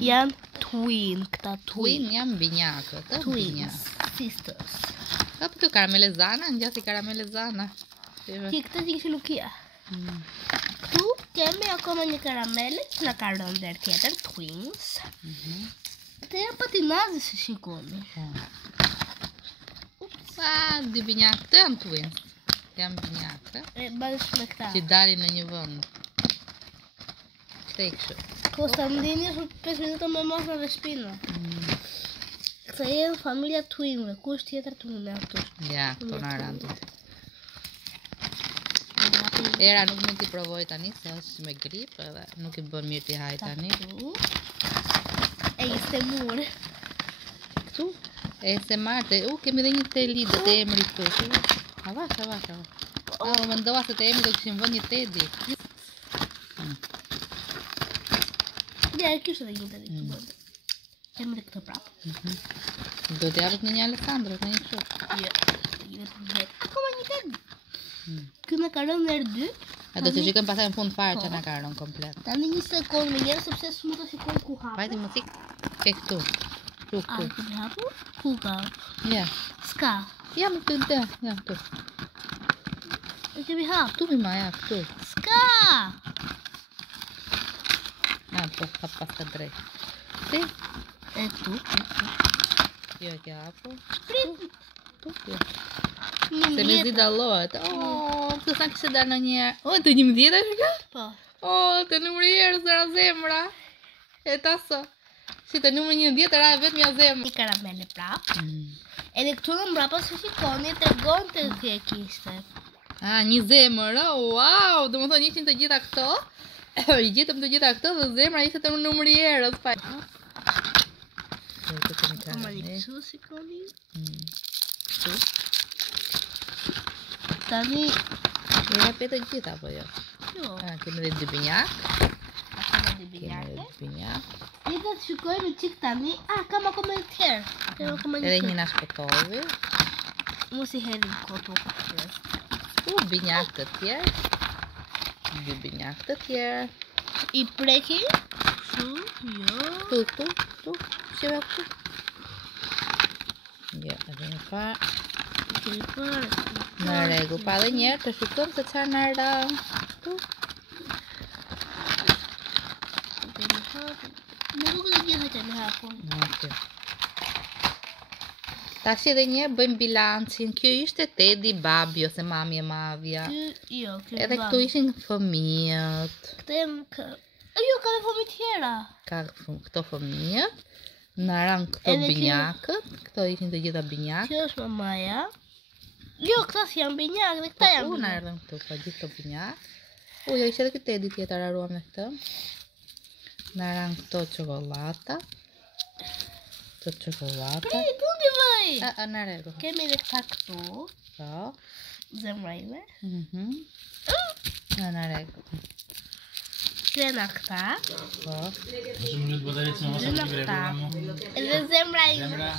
Janë twin, këta Twin janë binjakët. Twins, sisters. Ka për të karamelezana, në gjasi karamelezana. Ti këtë ti kështë lukia. Këtu kemi akoma një karamele që në ka rënë der tjetër, twins. Këte janë patinazi se shikoni. Dy binjakë, këto janë twins. Janë binjakë. Bashkë me këta. Që dalin në një vënd. Këte i kështë. Konstantini është 5 minuta me mosha dhe shpina. Këta jenë familja twinve, kush tjetër twin e këtu? Ja, këto në randu. Era nuk më t'i provoj tani, se është me grip edhe nuk i bën mirë t'i haj tani. E ishte murë. Këtu? E se marte, kemi dhe një te lidë të emri këtu. Avash. Më mendova se të emri do këshim vën një tedi. Ja, kështë dhe një tedi të bëndë. Emri këtë prapë. Do t'jarët në një Alessandro, në një kështë. Akoma një tedi. Kënë ka rënë nërë 2. A do të shikëm pasaj në fund fare që në ka rënë komplet. Tani një sekundë me njerë, sepse së mu të shikoj ku hapë. Vajti më cik, ke këtu. A, këmi hapë? Ku ka? Ja. Ska. Ja, më të dhe, ja, këtu. E kemi hapë? Tu mi ma, ja, këtu. Ska! Ja, po, hap pas të drejt. Ti? E tu? Jo, e ke hapu. Prit! Tu, jo. Se me zi dalohet. Këtë sa kështë da në njerë. Të 11 është ka? Po. Të numëri erë, zëra zemra. E taso. Si të numëri 11 ra vetë mja zemra. Një karamele prapë. Edhe këtu në mbrapa se shikoni të gonë të kje kishte. Një zemër, wow! Do më thonë ishin të gjitha këto. I gjithëm të gjitha këto dhe zemra ishte të numëri erës. Koma një kësu shikoni. Tani... E petë gjitha, po jo? Jo. Kemi dhe dy binjak. Kemi dhe binjak. Një të shikojme qik tani. Kam akome një tjerë. Edhe një nash kotovi. Mu si herin koto. Binjak të tjerë. Dy binjak të tjerë. I preki. Shu, jo. Tu. Shqiva këtu. Jo, edhe një parë. Në regu, pa dhe njerë të shukëm se qa në rang. Tu. Më nuk dhe gjithë që në hapon. Ta shi dhe njerë bëjmë bilancin. Kjo ishte Tedi, babi ose mami e mavja. Edhe këtu ishin fëmijët. Këte jem ka... Jo, ka dhe fëmijë tjera. Ka këto fëmijët. Në rang këto binjakët. Këto ishin të gjitha binjakët. Kjo është mamaja. Jo, këta si janë binjakë dhe këta janë binjakë. Unë erdhëm këtu, pa gjithë të binjakë. Jo, ishte dhe këtë Tedi tjetër arua me këtë. Në rang këto qokolata. Prit, unë i vëj! Në regu. Kemi dhe këta këtu. Po. Zemra ime. Në regu. Krena këta. Po. Edhe zemra ime.